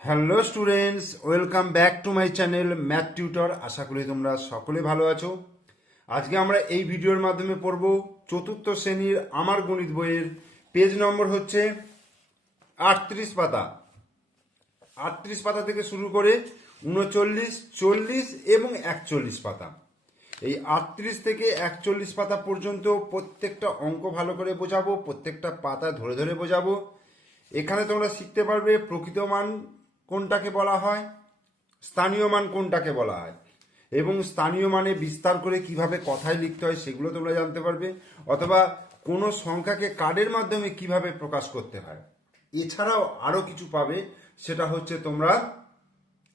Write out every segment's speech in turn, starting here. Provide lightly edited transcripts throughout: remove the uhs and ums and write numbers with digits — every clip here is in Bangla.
Hello students, welcome back to my channel math tutor. আশা করি তোমরা সকলে ভালো আছো। আজকে আমরা এই ভিডিওর মাধ্যমে পড়ব চতুর্থ শ্রেণীর আমার গণিত বইয়ের পেজ নম্বর হচ্ছে 38 পাতা। 38 পাতা থেকে শুরু করে 39, 40 এবং 41 পাতা। এই 38 থেকে 41 পাতা পর্যন্ত প্রত্যেকটা অঙ্ক ভালো করে বোঝাবো, প্রত্যেকটা পাতা ধরে ধরে বোঝাবো। এখানে তোমরা শিখতে পারবে প্রকৃত মান কোনটাকে বলা হয়, স্থানীয় মান কোনটাকে বলা হয়, এবং স্থানীয় মানে বিস্তার করে কিভাবে কথায় লিখতে হয় সেগুলো তোমরা জানতে পারবে, অথবা কোনো সংখ্যাকে কার্ডের মাধ্যমে কিভাবে প্রকাশ করতে হয়। এছাড়াও আরও কিছু পাবে, সেটা হচ্ছে তোমরা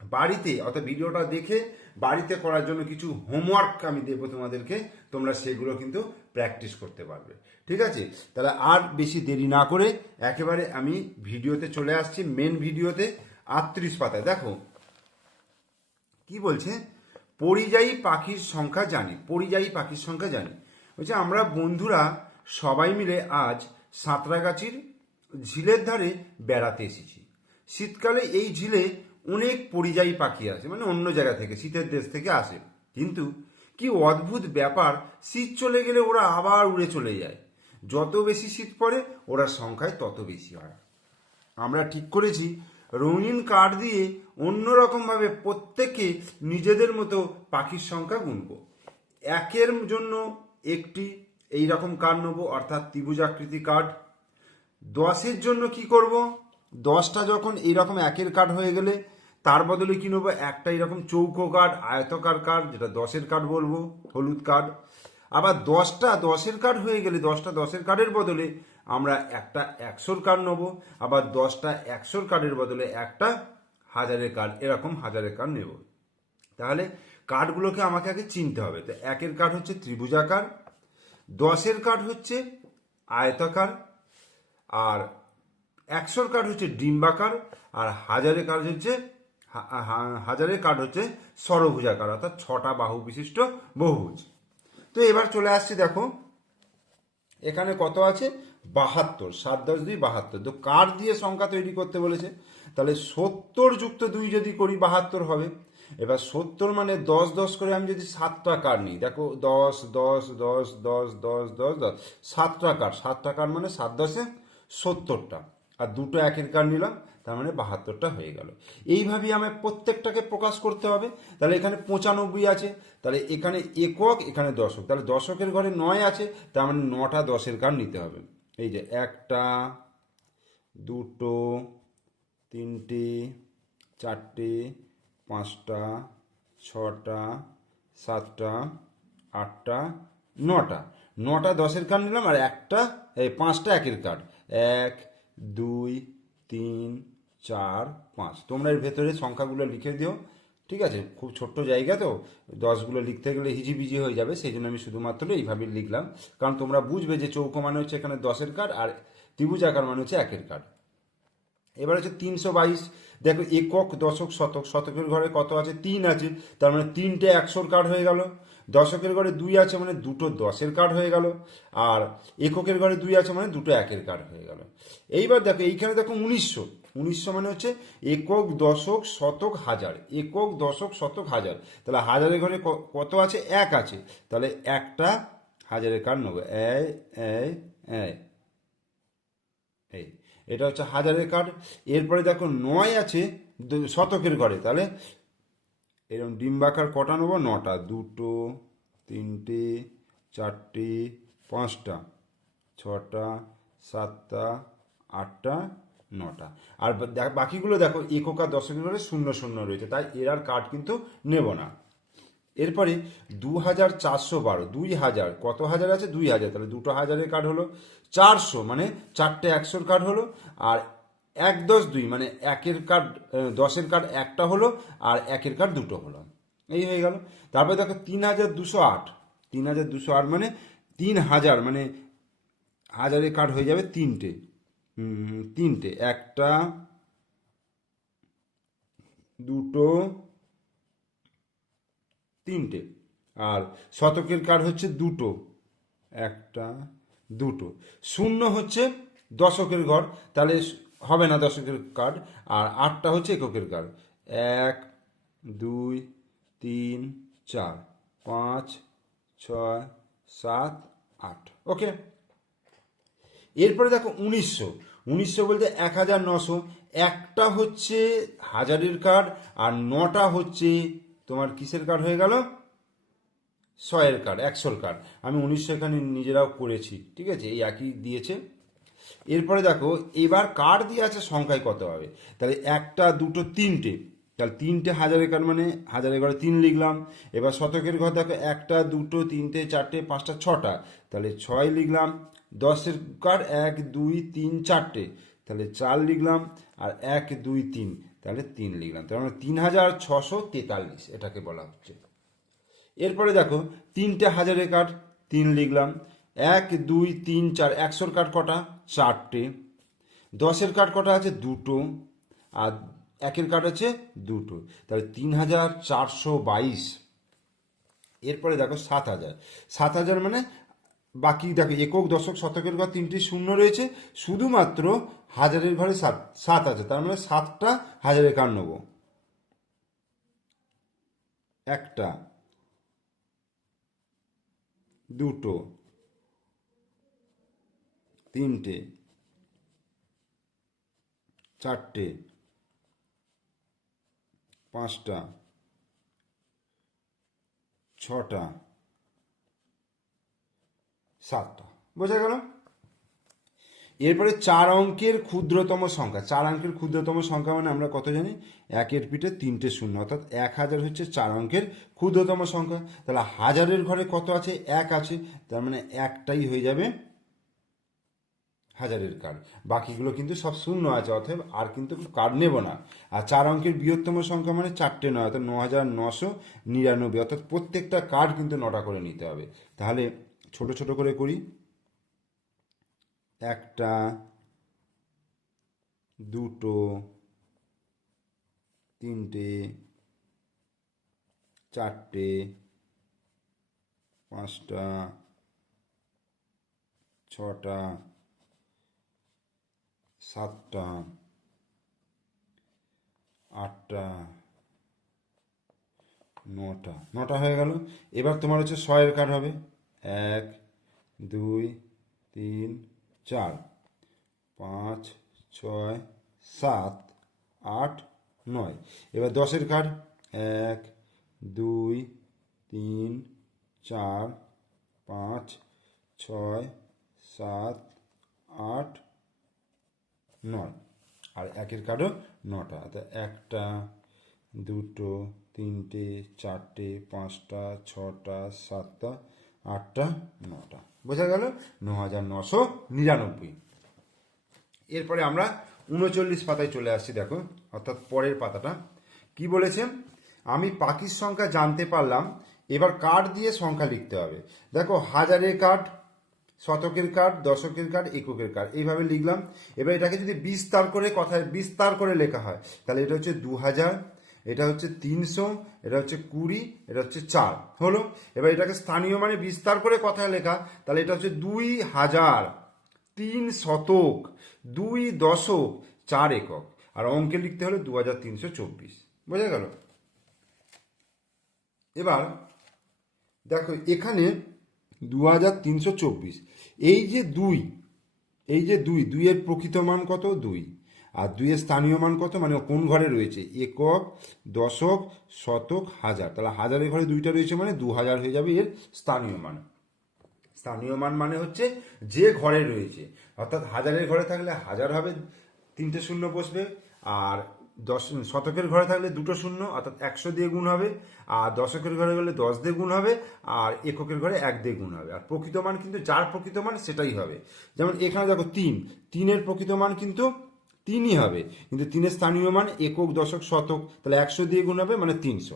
বাড়িতে অর্থাৎ ভিডিওটা দেখে বাড়িতে করার জন্য কিছু হোমওয়ার্ক আমি দেবো তোমাদেরকে, তোমরা সেগুলো কিন্তু প্র্যাকটিস করতে পারবে। ঠিক আছে, তাহলে আর বেশি দেরি না করে একেবারে আমি ভিডিওতে চলে আসছি, মেন ভিডিওতে। 38 পাতায় দেখো কি বলছে, পরিযায়ী পাখির সংখ্যা জানি। পরিযায়ী পাখির সংখ্যা জানি বলছে আমরা বন্ধুরা সবাই মিলে আজ সাঁতরাগাছির ঝিলের ধারে বেড়াতে এসেছি। শীতকালে এই ঝিলে অনেক পরিযায়ী পাখি আসে, মানে অন্য জায়গা থেকে, শীতের দেশ থেকে আসে। কিন্তু কি অদ্ভুত ব্যাপার, শীত চলে গেলে ওরা আবার উড়ে চলে যায়। যত বেশি শীত পড়ে ওরা সংখ্যায় তত বেশি হয়। আমরা ঠিক করেছি রঙিন কার্ড দিয়ে অন্যরকমভাবে প্রত্যেকে নিজেদের মতো পাখির সংখ্যা গুনব। একের জন্য একটি এইরকম কার্ড নেব, অর্থাৎ ত্রিভুজাকৃতি কার্ড। 10-এর জন্য কি করব, 10টা যখন এইরকম একের কার্ড হয়ে গেলে তার বদলে কি নেবো, একটা এরকম চৌকো কার্ড, আয়তকার কার্ড, যেটা 10-এর কার্ড বলবো, হলুদ কার্ড। আবার 10টা 10-এর কার্ড হয়ে গেলে 10টা 10-এর কার্ডের বদলে আমরা একটা 100-র কার্ড নেবো। আবার 10টা 100-র কার্ডের বদলে একটা 1000-এর কার্ড, এরকম 1000-এর কার্ড নেব। তাহলে কার্ডগুলোকে আমাকে আগে চিনতে হবে। তো 1-এর কার্ড হচ্ছে ত্রিভুজাকার, 10-এর কার্ড হচ্ছে আয়তাকার, আর 100-র কার্ড হচ্ছে ডিম্বাকার, আর 1000-এর কার্ড হচ্ছে 1000-এর কার্ড হচ্ছে ষড়ভুজাকার, অর্থাৎ 6টা বাহু বিশিষ্ট বহুভুজ। তো এবার চলে আসছি, দেখো এখানে কত আছে, 72। 7 10 2 72। তো কার্ড দিয়ে সংখ্যা তৈরি করতে বলেছে, তাহলে 70 যুক্ত 2 যদি করি 72 হবে। এবার 70 মানে 10 10 করে আমি যদি 7টা কার্ড নিই, দেখো 10 10 10 10 10 10 10, 7টা কার্ড। 7টা কার্ড মানে 7 10-এ 70টা, আর দুটো একের কার্ড নিলাম, তার মানে 72টা হয়ে গেল। এইভাবেই আমার প্রত্যেকটাকে প্রকাশ করতে হবে। তাহলে এখানে 95 আছে, তাহলে এখানে একক, এখানে দশক, তাহলে দশকের ঘরে 9 আছে, তার মানে 9টা 10-এর কার্ড নিতে হবে। এই যে 1টা 2টো 3টে 4টে 5টা 6টা 7টা 8টা 9টা। 9টা 10-এর কার্ড নিলাম, আর একটা 5টা একের কার্ড, 1 2 3 4 5। তোমরা এর ভেতরে সংখ্যাগুলো লিখে দিও। ঠিক আছে, খুব ছোট্ট জায়গা তো 10গুলো লিখতে গেলে হিজিবিজি হয়ে যাবে, সেই জন্য আমি শুধুমাত্র এইভাবে লিখলাম। কারণ তোমরা বুঝবে যে চৌকো মানে হচ্ছে এখানে 10-এর কার্ড, আর ত্রিভুজাকার মানে হচ্ছে একের কার্ড। এবার হচ্ছে 322। দেখো একক দশক শতক, শতকের ঘরে কত আছে, 3 আছে, তার মানে 3টে 100-র কার্ড হয়ে গেল। দশকের ঘরে 2 আছে, মানে দুটো 10-এর কার্ড হয়ে গেল। আর এককের ঘরে 2 আছে, মানে দুটো একের কার্ড হয়ে গেল। এইবার দেখো এইখানে দেখো 1900। 1900 মানে হচ্ছে একক দশক শতক হাজার, একক দশক শতক হাজার। তাহলে হাজারের ঘরে কত আছে, 1 আছে, তাহলে একটা 1000-এর কার্ড নেবো। এই এই এই এই এটা হচ্ছে 1000-এর কার্ড। এরপরে দেখো 9 আছে শতকের ঘরে, তাহলে এরকম ডিম্বাকার কটা নেবো, 9টা, 2টো 3টে 4টে 5টা 6টা 7টা 8টা 9টা। আর বাকিগুলো দেখো একক আর দশকের ঘরে 0 0 রয়েছে, তাই এর আর কার্ড কিন্তু নেব না। এরপরে 2412, 2000, কত হাজার আছে, 2000, তাহলে দুটো 1000-এর কার্ড হলো। 400 মানে 4টে 100-র কার্ড হলো। আর 1 10 2 মানে একের কার্ড, 10-এর কার্ড একটা হলো, আর একের কার্ড দুটো হলো। এই হয়ে গেল। তারপরে দেখো 3208। 3208 মানে 3000, মানে 1000-এর কার্ড হয়ে যাবে 3টে। 3টে, একটা 2টো 3টে। আর শতকের কার্ড হচ্ছে 2টো, একটা 2টো। শূন্য হচ্ছে দশকের ঘর, তাহলে হবে না দশকের কার্ড, আর 8টা হচ্ছে এককের কার্ড। 1 2 3 4 5 6 7 8। ওকে, এরপরে দেখো 1900। 1900 বলতে 1900, একটা হচ্ছে হাজারের কার্ড আর 9টা হচ্ছে তোমার কিসের কার্ড হয়ে গেল, 100-এর কার্ড, 100-র কার্ড। আমি 1900 এখানে নিজেরাও করেছি, ঠিক আছে, এই একই দিয়েছে। এরপরে দেখো এবার কার্ড দিয়ে আছে সংখ্যায় কত হবে, তাহলে 1টা 2টো 3টে, তাহলে 3টে হাজারের কার্ড মানে হাজারের ঘরে 3 লিখলাম। এবার শতকের ঘর দেখো 1টা 2টো 3টে 4টে 5টা 6টা, তাহলে 6 লিখলাম। 10-এর কার্ড 1 2 3 4টে, তাহলে 4 লিখলাম। আর 1 2 3, তাহলে 3 লিখলাম। তার মানে 3643 এটাকে বলা হচ্ছে। এরপরে দেখো 3টে হাজারের কার্ড 3 লিখলাম। 1 2 3 4, 100-র কার্ড কটা, 4টে। 10-এর কার্ড কটা আছে, 2টো। আর 1-এর কার্ড আছে 2টো, তাহলে 3422। এরপরে দেখো 7000। 7000 মানে বাকি দেখো একক দশক শতকের ঘর 3টি শূন্য রয়েছে, শুধুমাত্র হাজারের ঘরে 7 আছে, তার মানে 7টা হাজারের কার্ড নেবো। 1টা 2টো 3টে 4টে 5টা 6টা 7টা। বোঝা গেল? এরপরে 4 অঙ্কের ক্ষুদ্রতম সংখ্যা। 4 অঙ্কের ক্ষুদ্রতম সংখ্যা মানে আমরা কত জানি, 1-এর পিঠে 3টে শূন্য, অর্থাৎ 1000 হচ্ছে 4 অঙ্কের ক্ষুদ্রতম সংখ্যা। তাহলে হাজারের ঘরে কত আছে, 1 আছে, তার মানে একটাই হয়ে যাবে হাজারের কার্ড। বাকিগুলো কিন্তু সব শূন্য আছে, অতএব আর কিন্তু কার্ড নেব না। আর 4 অঙ্কের বৃহত্তম সংখ্যা মানে 4টে 9, অর্থাৎ 9999, অর্থাৎ প্রত্যেকটা কার্ড কিন্তু 9টা করে নিতে হবে। তাহলে ছোট ছোট করে করি। 1টা 2টো 3টে 4টে 5টা 6টা 7টা 8টা 9টা হয়ে গেল। এবার তোমার হচ্ছে 100-এর কার্ড হবে। 1 2 3 4 5 6 7 8 9। এবার 10-এর কার্ড 1 2 3 4 5 6 7 8 9। আর 1-এর কার্ডও 9টা, অর্থাৎ 1টা 2টো 3টে 4টে 5টা 6টা 7টা 8টা 9টা। বোঝা গেল? 9999। এরপরে আমরা 39 পাতায় চলে আসছি, দেখো, অর্থাৎ পরের পাতাটা কি বলেছে, আমি পাখির সংখ্যা জানতে পারলাম, এবার কার্ড দিয়ে সংখ্যা লিখতে হবে। দেখো হাজারের কার্ড, শতকের কার্ড, দশকের কার্ড, এককের কার্ড, এইভাবে লিখলাম। এবার এটাকে যদি বিস্তার করে কথায় বিস্তার করে লেখা হয়, তাহলে এটা হচ্ছে 2000, এটা হচ্ছে 300, এটা হচ্ছে 20, এটা হচ্ছে 4 হলো। এবার এটাকে স্থানীয় মানে বিস্তার করে কথায় লেখা, তাহলে এটা হচ্ছে 2000, 3 শতক, 2 দশক, 4 একক। আর অঙ্কে লিখতে হলে 2324। বোঝা গেল? এবার দেখো এখানে 2324, এই যে 2, দুইয়ের প্রকৃত মান কত, 2, আর 2-এর স্থানীয় মান কত, মানে কোন ঘরে রয়েছে, একক দশক শতক হাজার। তাহলে হাজারের ঘরে 2টা রয়েছে মানে 2000 হয়ে যাবে এর স্থানীয় মান। স্থানীয় মান মানে হচ্ছে যে ঘরে রয়েছে, অর্থাৎ হাজারের ঘরে থাকলে হাজার হবে, 3টে শূন্য বসবে। আর শতকের ঘরে থাকলে 2টো শূন্য, অর্থাৎ 100 দিয়ে গুণ হবে। আর দশকের ঘরে গেলে 10 দিয়ে গুণ হবে। আর এককের ঘরে 1 দিয়ে গুণ হবে। আর প্রকৃত মান কিন্তু যার প্রকৃত মান সেটাই হবে। যেমন এখানে দেখো 3-এর প্রকৃত মান কিন্তু 3ই হবে, কিন্তু 3-এর স্থানীয় মান একক দশক শতক, তাহলে 100 দিয়ে গুণ হবে মানে 300।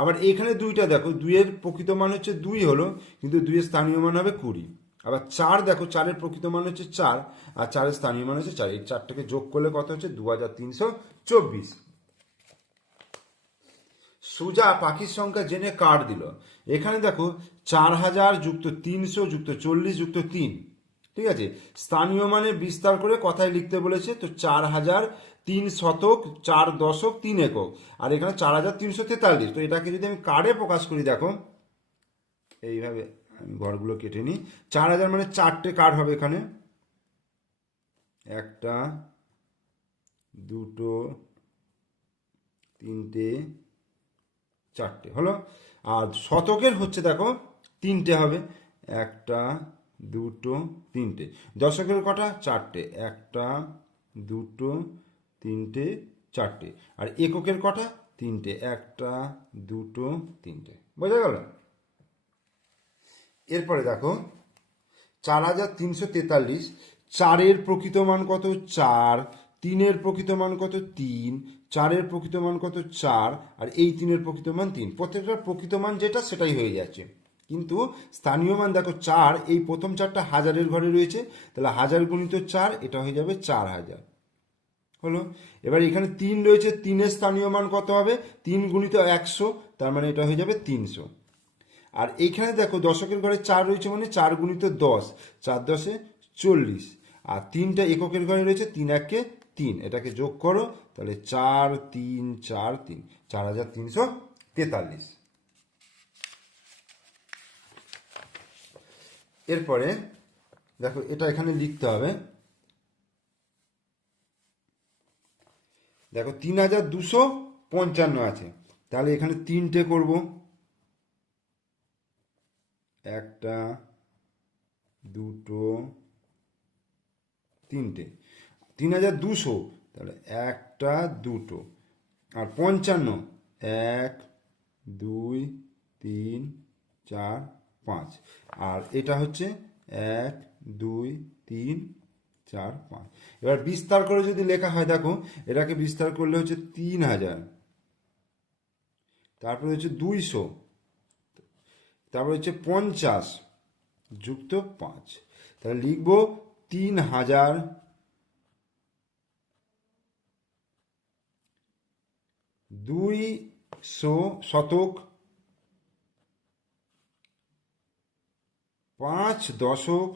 আবার এখানে 2টা দেখো, 2-এর প্রকৃত মান হচ্ছে 2 হলো, কিন্তু 2-এর স্থানীয় মান হবে 20। আবার 4 দেখো, 4-এর প্রকৃত মান হচ্ছে 4, আর 4-এর স্থানীয় মান হচ্ছে 4। এই 4টাকে যোগ করলে কত হচ্ছে, 2324। সুজা পাখির সংখ্যা জেনে কার্ড দিল। এখানে দেখো 4000 যুক্ত 300 যুক্ত 40 যুক্ত 3, ঠিক আছে। স্থানীয় মানে বিস্তার করে কথায় লিখতে বলেছে, তো 4003 শতক 4 দশক 3 একক, আর এখানে 4343। তো এটাকে যদি আমি কার্ডে প্রকাশ করি, দেখো এইভাবে আমি ঘরগুলো কেটে নিই। 4000 মানে 4টে কার্ড হবে এখানে, একটা, দুটো, তিনটে, চারটে হলো। আর শতকের হচ্ছে দেখো 3টে হবে, একটা, দুটো, তিনটে। দশকের কটা? 4টে, একটা, দুটো, তিনটে, চারটে। আর এককের কটা? 3টে, একটা, দুটো, তিনটে। বোঝা গেল? এরপরে দেখো 4343, 4-এর প্রকৃত মান কত? 4, 3-এর প্রকৃত মান কত? 3, 4-এর প্রকৃত মান কত? 4, আর এই 3-এর প্রকৃত মান 3। প্রত্যেকটার প্রকৃত মান যেটা সেটাই হয়ে যাচ্ছে, কিন্তু স্থানীয় মান দেখো 4, এই প্রথম 4টা হাজারের ঘরে রয়েছে, তাহলে 1000 গুণিত 4, এটা হয়ে যাবে 4000 হলো। এবার এখানে 3 রয়েছে, 3-এর স্থানীয় মান কত হবে? 3 গুণিত 100, তার মানে এটা হয়ে যাবে 300। আর এইখানে দেখো দশকের ঘরে 4 রয়েছে, মানে 4 গুণিত 10, 4 10 40। আর 3টা এককের ঘরে রয়েছে, 3 1 3, এটাকে যোগ করো, তাহলে 4 3 4 3, 4343। এরপরে দেখো এটা এখানে লিখতে হবে, দেখো 3255 আছে, তাহলে এখানে 3টে করব, একটা, দুটো, তিনটে। 3200, তাহলে একটা, দুটো, আর 55, 1 2 3 4 5, আর এটা হচ্ছে 1 2 3 4 5। এবার বিস্তার করে যদি লেখা হয়, দেখো এটাকে বিস্তার করলে হচ্ছে 3000, তারপরে হচ্ছে 200, তারপরে হচ্ছে 50 যুক্ত 5, তাহলে লিখবো 3000 200 শতক 5 দশক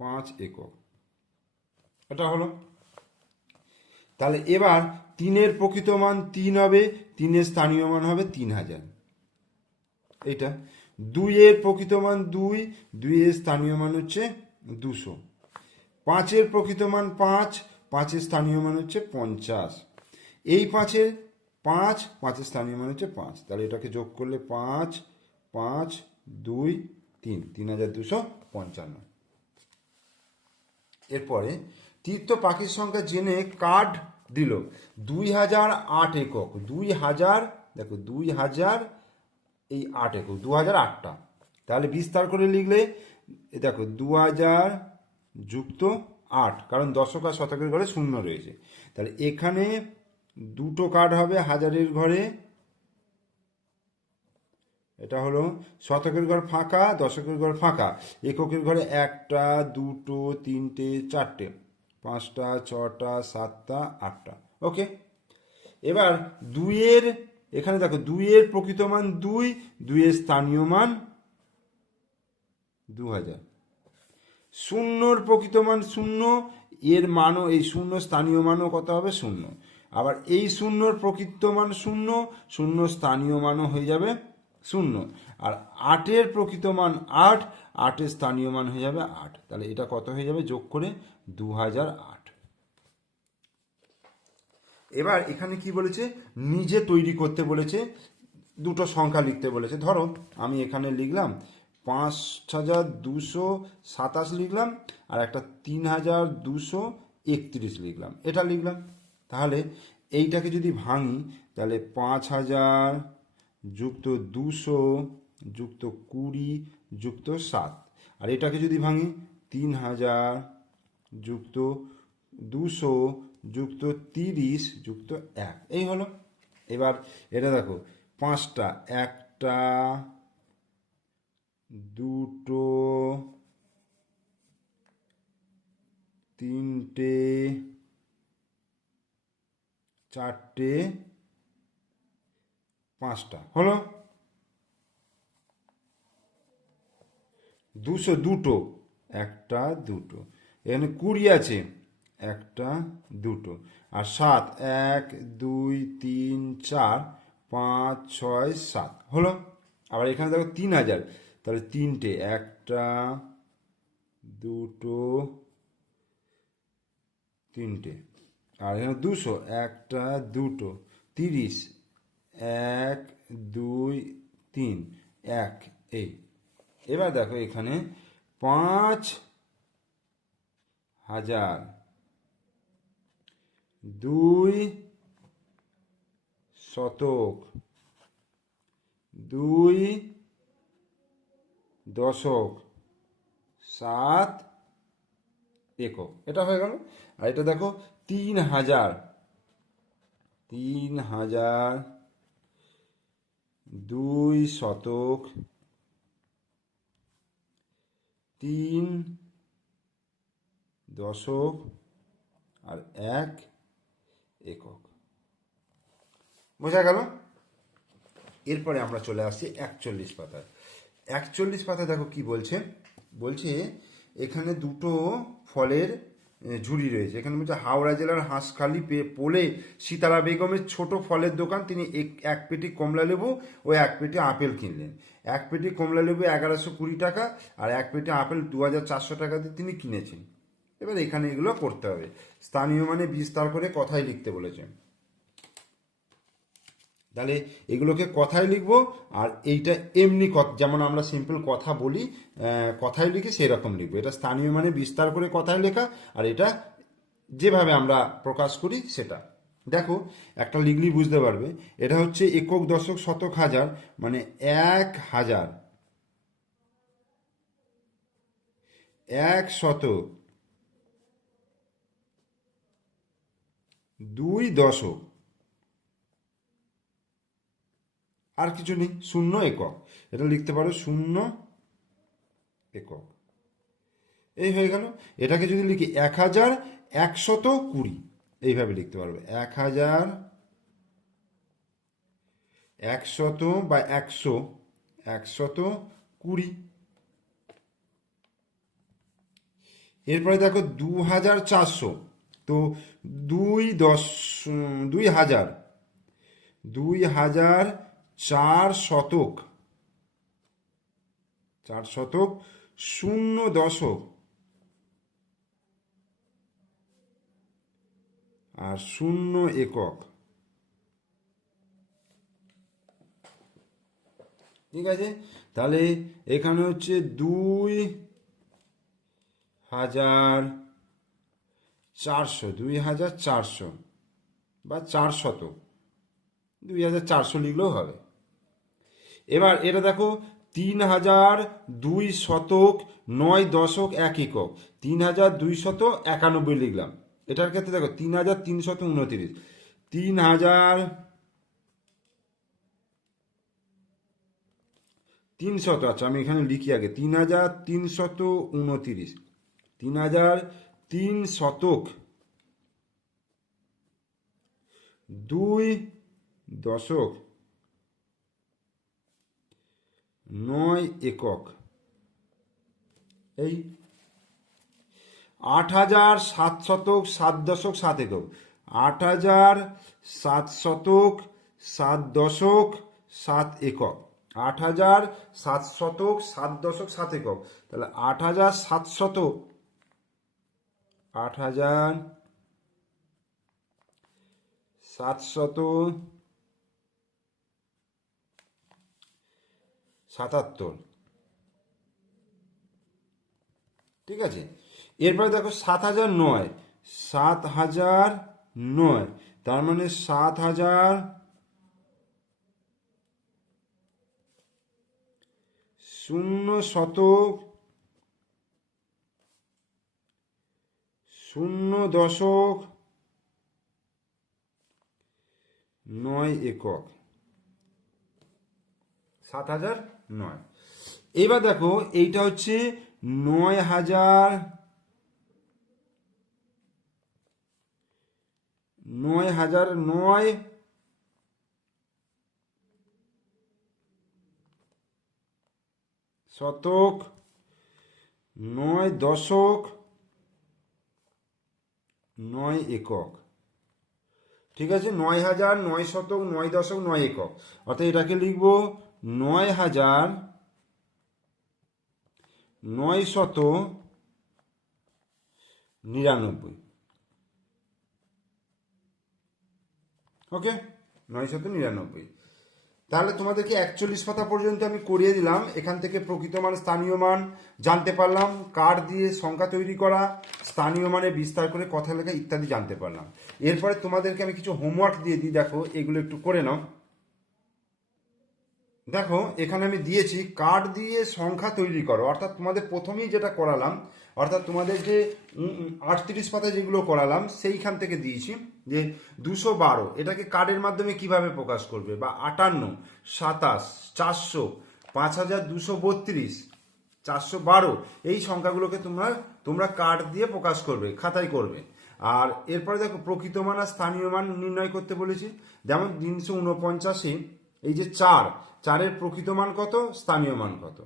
5 একক। এটা হলো। তাহলে এবার 3-এর প্রকৃত মান 3 হবে, 3-এর স্থানীয় মান হবে 3000, এইটা। 2-এর প্রকৃত মান 2, 2-এর স্থানীয় মান হচ্ছে 200। 5-এর প্রকৃত মান 5, 5-এর স্থানীয় মান হচ্ছে 50। এই 5-এর 5, 5-এর স্থানীয় মান হচ্ছে 5, তাহলে এটাকে যোগ করলে 5 5 2 3, 3255। এরপরে তীর্থ পাখির সংখ্যা জেনে কার্ড দিল 2008 একক, 2000, দেখো 2000, এই 8 একক, 2008টা। তাহলে বিস্তার করে লিখলে দেখো 2000 যুক্ত 8, কারণ দশক আর শতকের ঘরে শূন্য রয়েছে, তাহলে এখানে দুটো কার্ড হবে হাজারের ঘরে, এটা হলো শতকের ঘর ফাঁকা, দশকের ঘর ফাঁকা, এককের ঘরে একটা, দুটো, তিনটে, চারটে, 5টা 6টা 7টা 8টা। ওকে। এবার 2-এর, এখানে দেখো 2-এর প্রকৃত মান 2, 2-এর স্থানীয় মান 2000। 0-র প্রকৃত মান 0, এর মানও এই 0 স্থানীয় মানও কত হবে? 0। আবার এই 0-র প্রকৃত মান 0, 0 স্থানীয় মানও হয়ে যাবে 0। আর 8-এর প্রকৃত মান 8, 8-এর স্থানীয় মান হয়ে যাবে 8, তাহলে এটা কত হয়ে যাবে? যোগ করে 2008। এবার এখানে কি বলেছে? নিজে তৈরি করতে বলেছে, দুটো সংখ্যা লিখতে বলেছে। ধরো আমি এখানে লিখলাম 5227 লিখলাম, আর একটা 3231 লিখলাম, এটা লিখলাম। তাহলে এইটাকে যদি ভাঙি, তাহলে 5000 যুক্ত 200 যুক্ত 20 যুক্ত 7, আর এটাকে যদি ভাঙি 3000 যুক্ত 200 যুক্ত 30 যুক্ত 1, এই হলো। এবার এটা দেখো 5টা, একটা, দুটো, তিনটে, চারটে, 5টা হলো। 200 দুটো, একটা দুটো। এখানে 20 আছে, একটা দুটো। আর 7, 1 2 3 4 5 6 7 হলো। আবার এখানে দেখো 3000, তাহলে তিনটে, একটা দুটো তিনটে। আর এখানে 200, একটা দুটো, 30, 1 2 3 1 এই। এবার দেখো এখানে 5000, 2 শতক, 2 দশক, 7 একক। এটা হয়ে গেল। আর এটা দেখো 3000, 3000, 2 শতক, 3 দশক, আর 1 একক। বোঝা গেল? এরপরে আমরা চলে আসছি 41 পাতায়। 41 পাতায় দেখো কি বলছে। বলছে এখানে দুটো ফলের ঝুড়ি রয়েছে। এখানে বলছে হাওড়া জেলার হাঁসখালি পোলে সীতারা বেগমের ছোট ফলের দোকান। তিনি এক পেটি কমলা লেবু ও এক পেটি আপেল কিনলেন। এক পেটি কমলা লেবু 1120 টাকা আর এক পেটি আপেল 2400 টাকা দিয়ে তিনি কিনেছেন। এবার এখানে এগুলো করতে হবে। স্থানীয় মানে বিস্তার করে কথায় লিখতে বলেছে। তাহলে এগুলোকে কথায় লিখবো, আর এইটা এমনি যেমন আমরা সিম্পল কথা বলি, কথায় লিখি সেরকম লিখবো। এটা স্থানীয় মানে বিস্তার করে কথায় লেখা, আর এটা যেভাবে আমরা প্রকাশ করি সেটা। দেখো একটা লিখলেই বুঝতে পারবে। এটা হচ্ছে একক, দশক, শতক, হাজার, মানে 1000, 1 শতক, 2 দশক, আর কিছু নেই, 0 একক। এটা লিখতে পারো 0 একক। এই হয়ে গেল। এটাকে যদি লিখি 1120, এইভাবে লিখতে পারবে 1100 বা 120। এরপরে দেখো 2400, তো 2000, 4 শতক, 4 শতক, 0 দশক, আর 0 একক। ঠিক আছে? তাহলে এখানে হচ্ছে 2400, 2400 বা 4 শতক, 2400 লিখলেও হবে। এবার এটা দেখো 3002 শতক, 9 দশক, 1 একক। 3291 লিখলাম। এটার ক্ষেত্রে দেখো 3329, 3300, আচ্ছা আমি এখানে লিখি আগে 3329, 3003 শতক, 2 দশক, 9 একক। এই 8700 শতক, 7 দশক, 7 একক। 8700 শতক, 7 দশক, 7 একক। 8700 শতক, 7 দশক, 7 একক। তাহলে 8700, 8777। ঠিক আছে? এরপরে দেখো 7009, 7009, তার মানে 7000, 0 শতক, 0 দশক, 9 একক। 7009। এবার দেখো এইটা হচ্ছে 9000, 9009 শতক, 9 একক, ঠিক আছে, 9,000 9 শতক 9 দশক 9 একক, অর্থাৎ এটাকে লিখব 9,999। ওকে, 999। তাহলে তোমাদেরকে 41 পাতা পর্যন্ত আমি করিয়ে দিলাম। এখান থেকে প্রকৃত মান স্থানীয় মান জানতে পারলাম, কার্ড দিয়ে সংখ্যা তৈরি করা, স্থানীয় মানে বিস্তার করে কথা লেখা ইত্যাদি জানতে পারলাম। এরপরে তোমাদেরকে আমি কিছু হোমওয়ার্ক দিয়ে দিই, দেখো এগুলো একটু করে নাও। দেখো এখানে আমি দিয়েছি কার্ড দিয়ে সংখ্যা তৈরি করো, অর্থাৎ তোমাদের প্রথমেই যেটা করালাম, অর্থাৎ তোমাদের যে 38 পাতায় যেগুলো করালাম সেইখান থেকে দিয়েছি যে 212 এটাকে কার্ডের মাধ্যমে কিভাবে প্রকাশ করবে, বা 58 27 400 5232 412 এই সংখ্যাগুলোকে তোমরা কার্ড দিয়ে প্রকাশ করবে, খাতায় করবে। আর এরপরে দেখো প্রকৃত মান আর স্থানীয় মান নির্ণয় করতে বলেছি। যেমন 349 এই যে 4-এর প্রকৃত মান কত, স্থানীয় মান কত।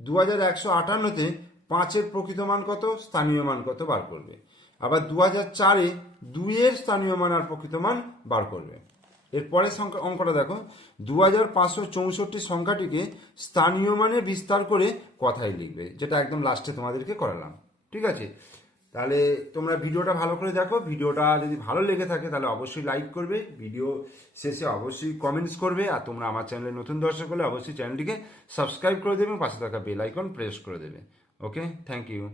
2158-তে 5-এর প্রকৃত মান কত, স্থানীয় মান কত বার করবে। আবার 2004-এ 2-এর স্থানীয় মান আর প্রকৃত মান বার করবে। এরপরের সংখ্যা অঙ্কটা দেখো, 2564 সংখ্যাটিকে স্থানীয় মানে বিস্তার করে কথায় লিখবে, যেটা একদম লাস্টে তোমাদেরকে করালাম। ঠিক আছে, তাহলে তোমরা ভিডিওটা ভালো করে দেখো। ভিডিওটা যদি ভালো লেগে থাকে তাহলে অবশ্যই লাইক করবে, ভিডিও শেষে অবশ্যই কমেন্টস করবে, আর তোমরা আমার চ্যানেলে নতুন দর্শক হলে অবশ্যই চ্যানেলটিকে সাবস্ক্রাইব করে দেবে এবং পাশে থাকা বেল আইকন প্রেস করে দেবে। ওকে, থ্যাংক ইউ।